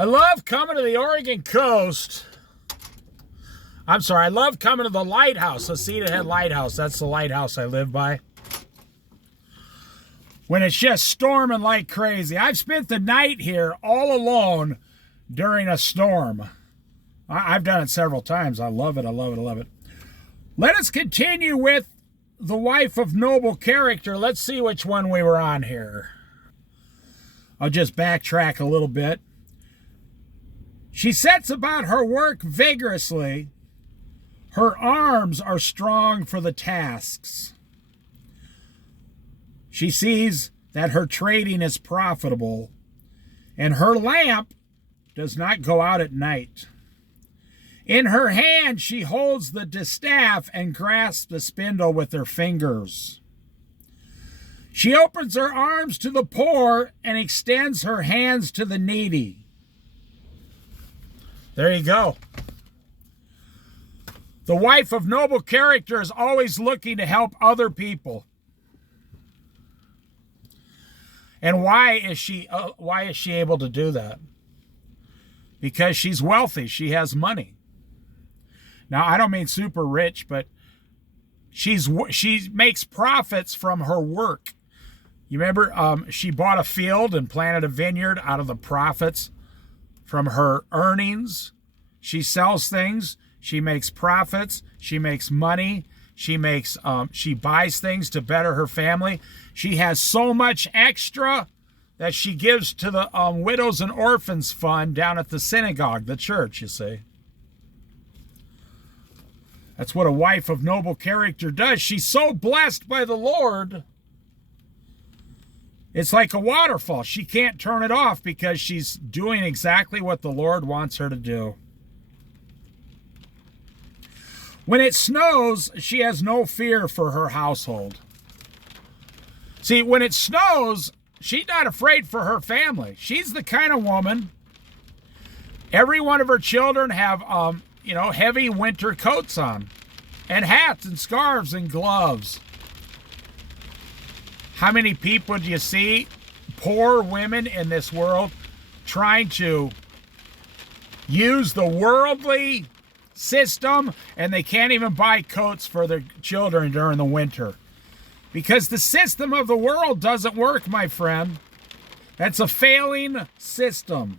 I love coming to the Oregon coast. I'm sorry, I love coming to the lighthouse, the Cedar Head Lighthouse. That's the lighthouse I live by. When it's just storming like crazy. I've spent the night here all alone during a storm. I've done it several times. I love it, I love it, I love it. Let us continue with the wife of noble character. Let's see which one we were on here. I'll just backtrack a little bit. She sets about her work vigorously. Her arms are strong for the tasks. She sees that her trading is profitable, and her lamp does not go out at night. In her hand she holds the distaff and grasps the spindle with her fingers. She opens her arms to the poor and extends her hands to the needy. There you go. The wife of noble character is always looking to help other people. And why is she able to do that? Because she's wealthy. She has money. Now, I don't mean super rich, but she makes profits from her work. You remember she bought a field and planted a vineyard out of the profits from her earnings. She sells things. She makes profits. She makes money. She buys things to better her family. She has so much extra that she gives to the Widows and Orphans Fund down at the synagogue, the church, you see. That's what a wife of noble character does. She's so blessed by the Lord. It's like a waterfall. She can't turn it off because she's doing exactly what the Lord wants her to do. When it snows, she has no fear for her household. See, when it snows, she's not afraid for her family. She's the kind of woman, every one of her children have, heavy winter coats on, and hats and scarves and gloves. How many people do you see, poor women in this world, trying to use the worldly system, and they can't even buy coats for their children during the winter? Because the system of the world doesn't work, my friend. That's a failing system.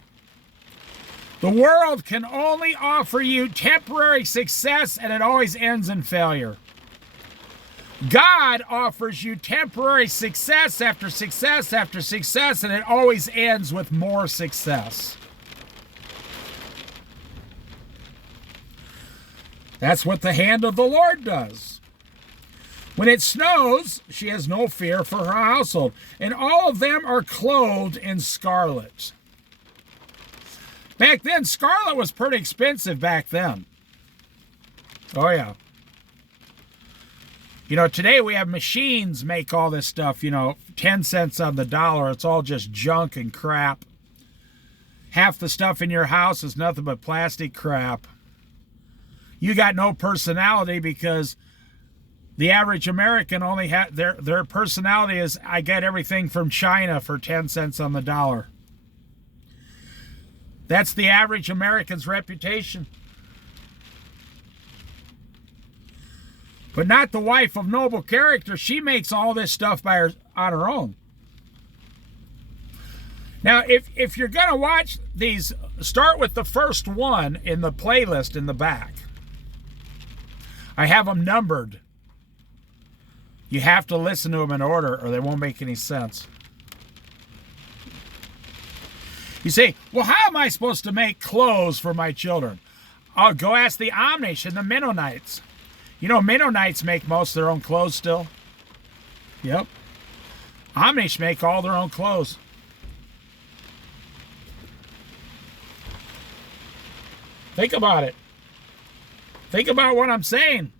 The world can only offer you temporary success, and it always ends in failure. God offers you temporary success after success after success, and it always ends with more success. That's what the hand of the Lord does. When it snows, she has no fear for her household, and all of them are clothed in scarlet. Back then, scarlet was pretty expensive back then. Oh, yeah. Today we have machines make all this stuff, 10 cents on the dollar. It's all just junk and crap. Half the stuff in your house is nothing but plastic crap. You got no personality because the average American only their personality is, I get everything from China for 10 cents on the dollar. That's the average American's reputation. But not the wife of noble character. She makes all this stuff on her own. Now, if you're going to watch these, start with the first one in the playlist in the back. I have them numbered. You have to listen to them in order or they won't make any sense. You say, well, how am I supposed to make clothes for my children? I'll go ask the Amish and the Mennonites. Mennonites make most of their own clothes still. Yep. Amish make all their own clothes. Think about it. Think about what I'm saying.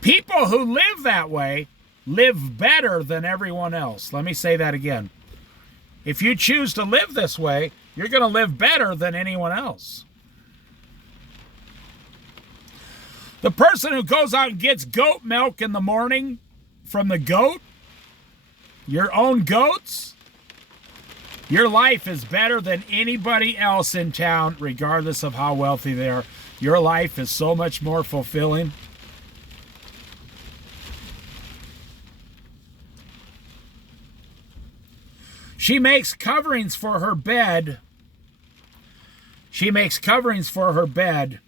People who live that way live better than everyone else. Let me say that again. If you choose to live this way, you're going to live better than anyone else. The person who goes out and gets goat milk in the morning from the goat, your own goats, Your life is better than anybody else in town, regardless of how wealthy they are. Your life is so much more fulfilling. She makes coverings for her bed. She makes coverings for her bed.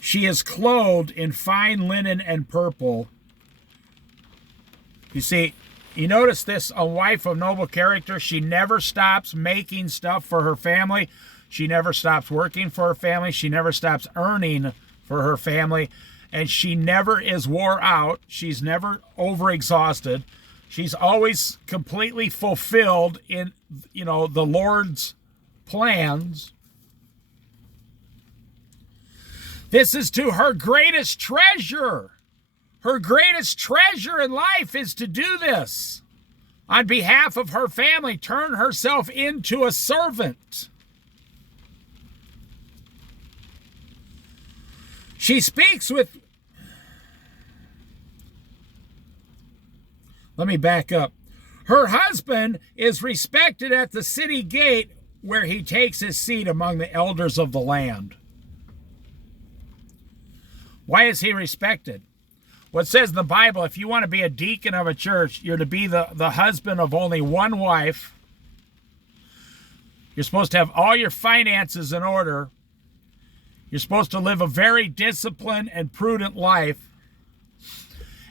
She is clothed in fine linen and purple. You see, you notice this, a wife of noble character, she never stops making stuff for her family. She never stops working for her family. She never stops earning for her family. And she never is wore out. She's never overexhausted. She's always completely fulfilled in, the Lord's plans. This is to her greatest treasure. Her greatest treasure in life is to do this. On behalf of her family, turn herself into a servant. She speaks with... Let me back up. Her husband is respected at the city gate where he takes his seat among the elders of the land. Why is he respected? What says in the Bible, if you want to be a deacon of a church, you're to be the husband of only one wife. You're supposed to have all your finances in order. You're supposed to live a very disciplined and prudent life.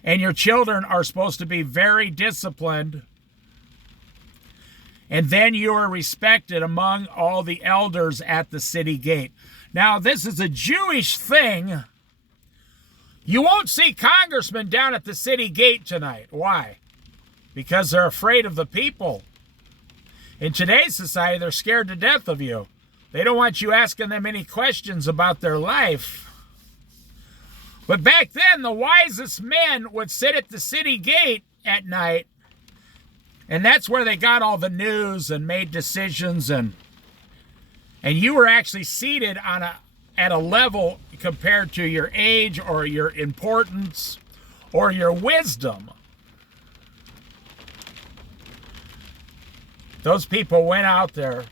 And your children are supposed to be very disciplined. And then you are respected among all the elders at the city gate. Now, this is a Jewish thing. You won't see congressmen down at the city gate tonight. Why? Because they're afraid of the people. In today's society, they're scared to death of you. They don't want you asking them any questions about their life. But back then, the wisest men would sit at the city gate at night, and that's where they got all the news and made decisions, and you were actually seated at a level compared to your age or your importance or your wisdom. Those people went out there.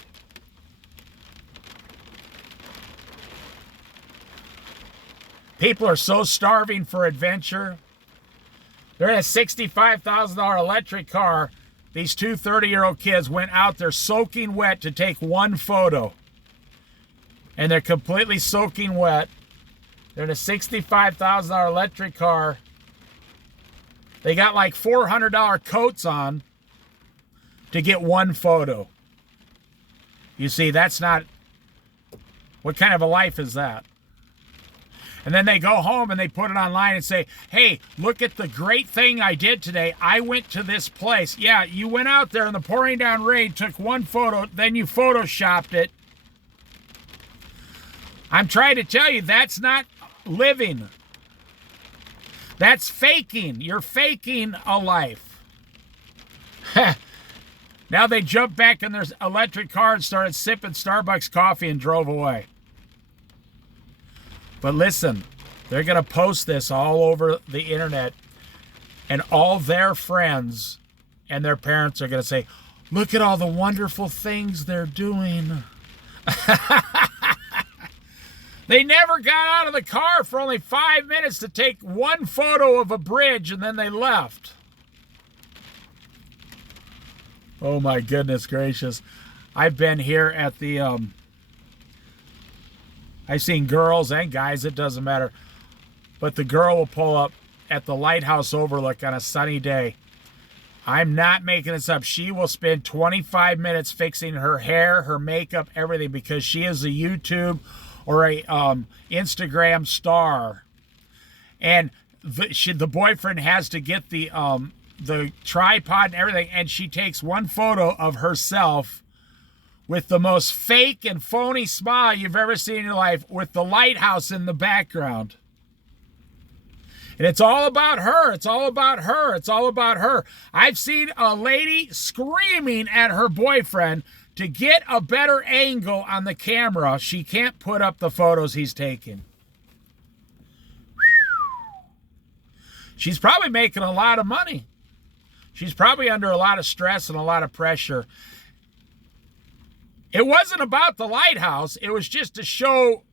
People are so starving for adventure. They're in a $65,000 electric car. These two 30-year-old kids went out there soaking wet to take one photo. And they're completely soaking wet. They're in a $65,000 electric car. They got like $400 coats on to get one photo. You see, that's not... What kind of a life is that? And then they go home and they put it online and say, hey, look at the great thing I did today. I went to this place. Yeah, you went out there in the pouring down rain, took one photo, then you photoshopped it. I'm trying to tell you, that's not living. That's faking. You're faking a life. Now they jumped back in their electric car and started sipping Starbucks coffee and drove away. But listen, they're going to post this all over the internet, and all their friends and their parents are going to say, look at all the wonderful things they're doing. They never got out of the car for only 5 minutes to take one photo of a bridge, and then they left. Oh my goodness gracious. I've been here at the, I've seen girls and guys, it doesn't matter. But the girl will pull up at the lighthouse overlook on a sunny day. I'm not making this up. She will spend 25 minutes fixing her hair, her makeup, everything, because she is a YouTube or a Instagram star. And the boyfriend has to get the tripod and everything, and she takes one photo of herself with the most fake and phony smile you've ever seen in your life, with the lighthouse in the background. And it's all about her. It's all about her. It's all about her. I've seen a lady screaming at her boyfriend to get a better angle on the camera. She can't put up the photos he's taking. She's probably making a lot of money. She's probably under a lot of stress and a lot of pressure. It wasn't about the lighthouse. It was just to show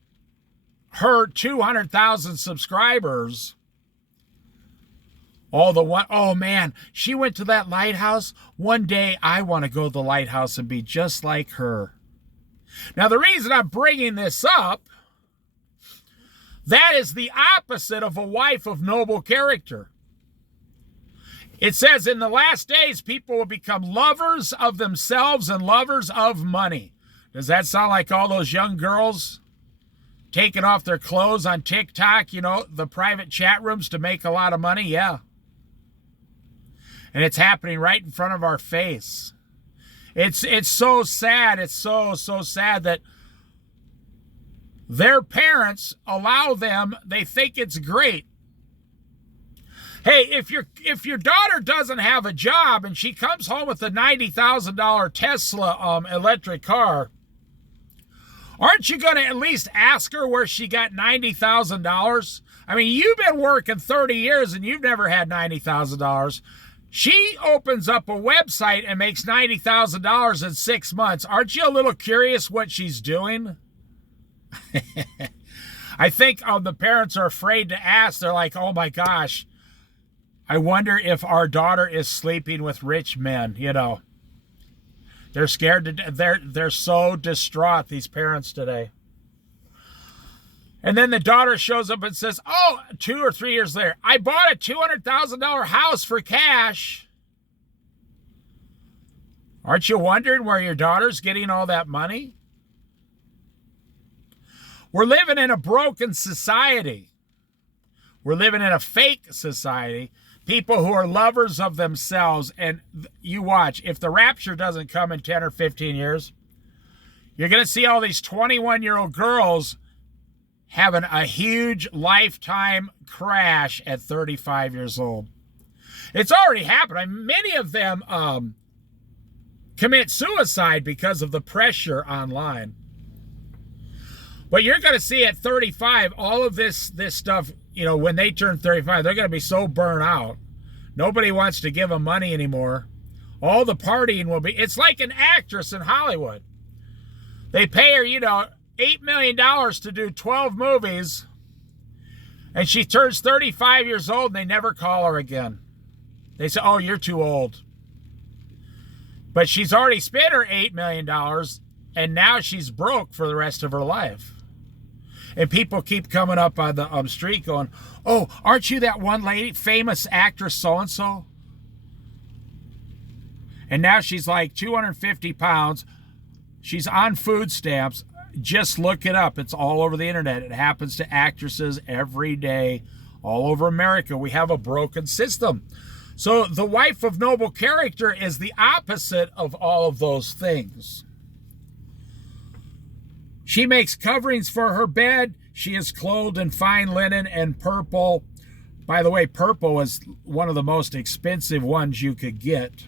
her 200,000 subscribers. Oh man, she went to that lighthouse. One day I want to go to the lighthouse and be just like her. Now, the reason I'm bringing this up, that is the opposite of a wife of noble character. It says in the last days, people will become lovers of themselves and lovers of money. Does that sound like all those young girls taking off their clothes on TikTok, the private chat rooms to make a lot of money? Yeah. And it's happening right in front of our face. It's so sad. It's so sad that their parents allow them. They think it's great. Hey, if your daughter doesn't have a job and she comes home with a $90,000 Tesla electric car, aren't you going to at least ask her where she got $90,000? I mean, you've been working 30 years and you've never had $90,000. She opens up a website and makes $90,000 in 6 months. Aren't you a little curious what she's doing? I think the parents are afraid to ask. They're like, oh my gosh, I wonder if our daughter is sleeping with rich men, They're scared they're so distraught, these parents today. And then the daughter shows up and says, 2 or 3 years later, I bought a $200,000 house for cash. Aren't you wondering where your daughter's getting all that money? We're living in a broken society. We're living in a fake society. People who are lovers of themselves. And you watch, if the rapture doesn't come in 10 or 15 years, you're going to see all these 21-year-old girls having a huge lifetime crash at 35 years old. It's already happened. I mean, many of them commit suicide because of the pressure online. But you're going to see at 35, all of this stuff, when they turn 35, they're going to be so burnt out. Nobody wants to give them money anymore. All the partying will be, it's like an actress in Hollywood. They pay her, $8 million to do 12 movies, and she turns 35 years old and they never call her again. They say, oh, you're too old. But she's already spent her $8 million, and now she's broke for the rest of her life. And people keep coming up on the street going, oh, aren't you that one lady, famous actress so-and-so? And now she's like 250 pounds. She's on food stamps. Just look it up. It's all over the internet. It happens to actresses every day all over America. We have a broken system. So the wife of noble character is the opposite of all of those things. She makes coverings for her bed. She is clothed in fine linen and purple. By the way, purple is one of the most expensive ones you could get.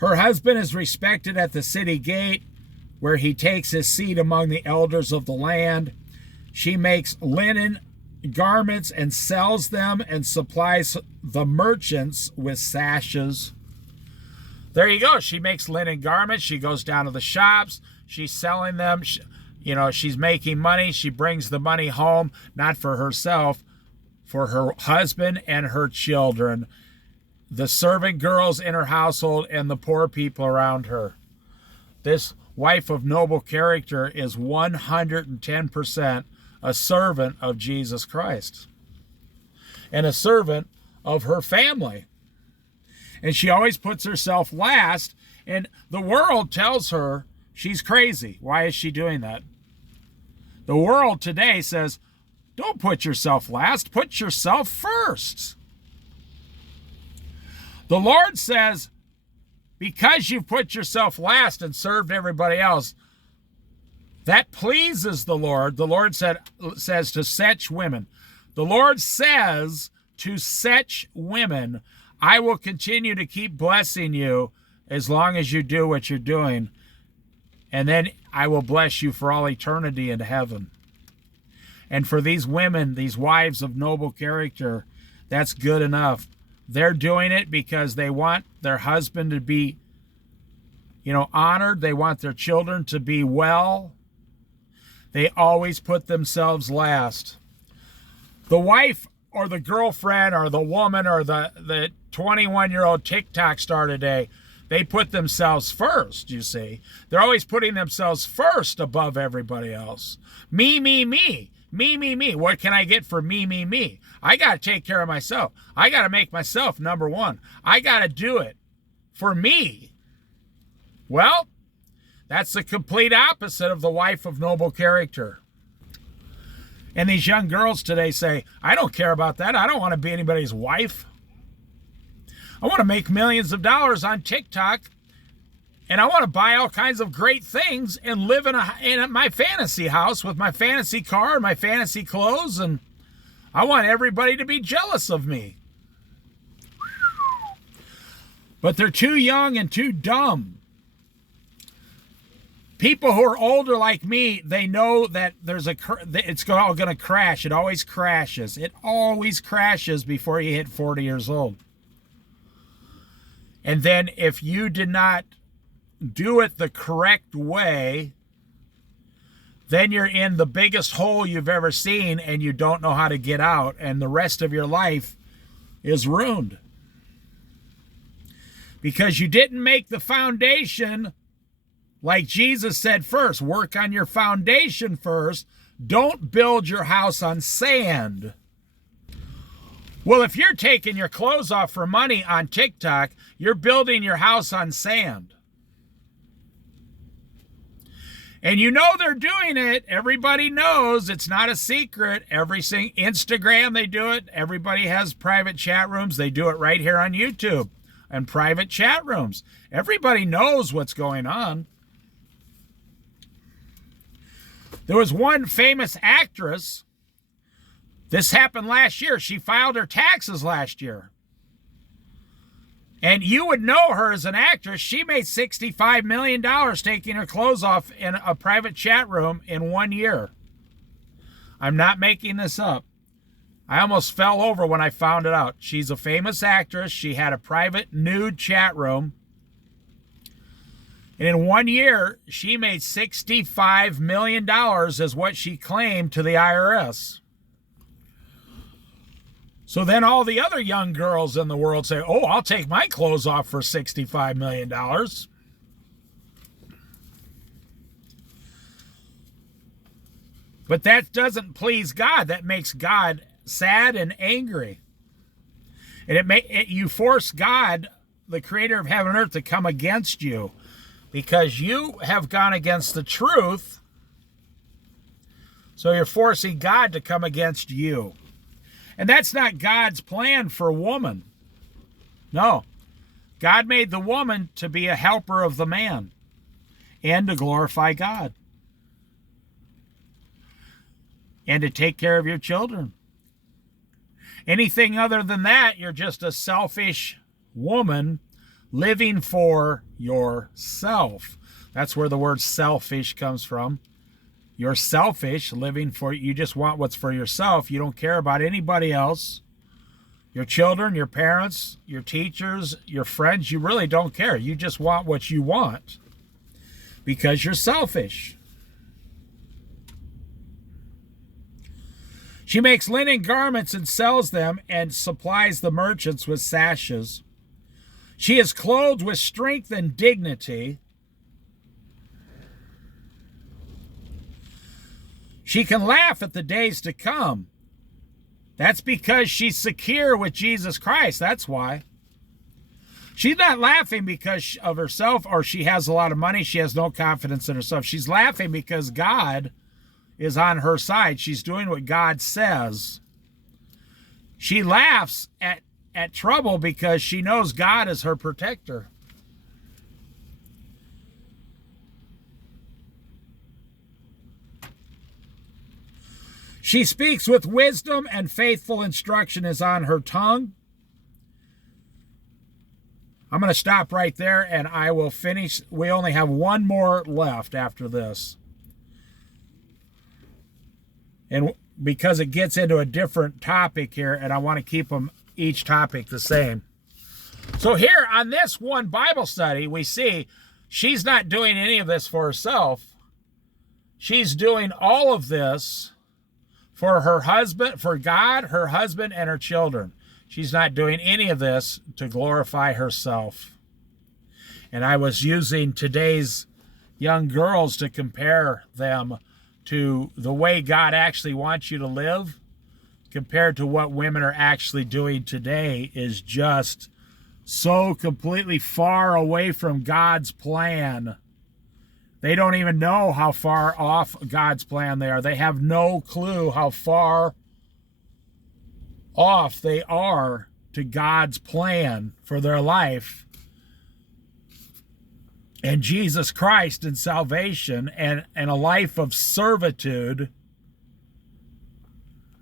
Her husband is respected at the city gate, where he takes his seat among the elders of the land. She makes linen garments and sells them and supplies the merchants with sashes. There you go. She makes linen garments. She goes down to the shops. She's selling them. She's making money. She brings the money home, not for herself, for her husband and her children, the servant girls in her household, and the poor people around her. This wife of noble character is 110% a servant of Jesus Christ and a servant of her family. And she always puts herself last, and the world tells her she's crazy. Why is she doing that? The world today says, don't put yourself last, put yourself first. The Lord says, because you've put yourself last and served everybody else, that pleases the Lord. The Lord says to such women. The Lord says to such women, I will continue to keep blessing you as long as you do what you're doing. And then I will bless you for all eternity in heaven. And for these women, these wives of noble character, that's good enough. They're doing it because they want their husband to be, honored. They want their children to be well. They always put themselves last. The wife or the girlfriend or the woman or the 21-year-old TikTok star today, they put themselves first, you see. They're always putting themselves first above everybody else. Me, me, me. Me, me, me. What can I get for me, me, me? I got to take care of myself. I got to make myself number one. I got to do it for me. Well, that's the complete opposite of the wife of noble character. And these young girls today say, I don't care about that. I don't want to be anybody's wife. I want to make millions of dollars on TikTok, and I want to buy all kinds of great things and live in my fantasy house with my fantasy car and my fantasy clothes, and I want everybody to be jealous of me. But they're too young and too dumb. People who are older like me, they know that it's all going to crash. It always crashes. It always crashes before you hit 40 years old. And then if you did not do it the correct way, then you're in the biggest hole you've ever seen and you don't know how to get out, and the rest of your life is ruined. Because you didn't make the foundation like Jesus said first. Work on your foundation first. Don't build your house on sand. Well, if you're taking your clothes off for money on TikTok, you're building your house on sand. And they're doing it. Everybody knows. It's not a secret. Instagram, they do it. Everybody has private chat rooms. They do it right here on YouTube and private chat rooms. Everybody knows what's going on. There was one famous actress. This happened last year. She filed her taxes last year. And you would know her as an actress. She made $65 million taking her clothes off in a private chat room in 1 year. I'm not making this up. I almost fell over when I found it out. She's a famous actress. She had a private nude chat room. And in 1 year, she made $65 million is what she claimed to the IRS. So then all the other young girls in the world say, oh, I'll take my clothes off for $65 million. But that doesn't please God. That makes God sad and angry. And you force God, the creator of heaven and earth, to come against you because you have gone against the truth. So you're forcing God to come against you. And that's not God's plan for woman. No. God made the woman to be a helper of the man and to glorify God and to take care of your children. Anything other than that, you're just a selfish woman living for yourself. That's where the word selfish comes from. You're selfish, you just want what's for yourself. You don't care about anybody else. Your children, your parents, your teachers, your friends, you really don't care. You just want what you want because you're selfish. She makes linen garments and sells them and supplies the merchants with sashes. She is clothed with strength and dignity. She can laugh at the days to come. That's because she's secure with Jesus Christ. That's why. She's not laughing because of herself or she has a lot of money. She has no confidence in herself. She's laughing because God is on her side. She's doing what God says. She laughs at trouble because she knows God is her protector. She speaks with wisdom, and faithful instruction is on her tongue. I'm going to stop right there, and I will finish. We only have one more left after this. And because it gets into a different topic here, and I want to keep them each topic the same. So here on this one Bible study, we see She's not doing any of this for herself. She's doing all of this for her husband, for God, her husband, and her children. She's not doing any of this to glorify herself. And I was using today's young girls to compare them to the way God actually wants you to live, compared to what women are actually doing today, is just so completely far away from God's plan. They don't even know how far off God's plan they are. They have no clue how far off they are to God's plan for their life and Jesus Christ and salvation and a life of servitude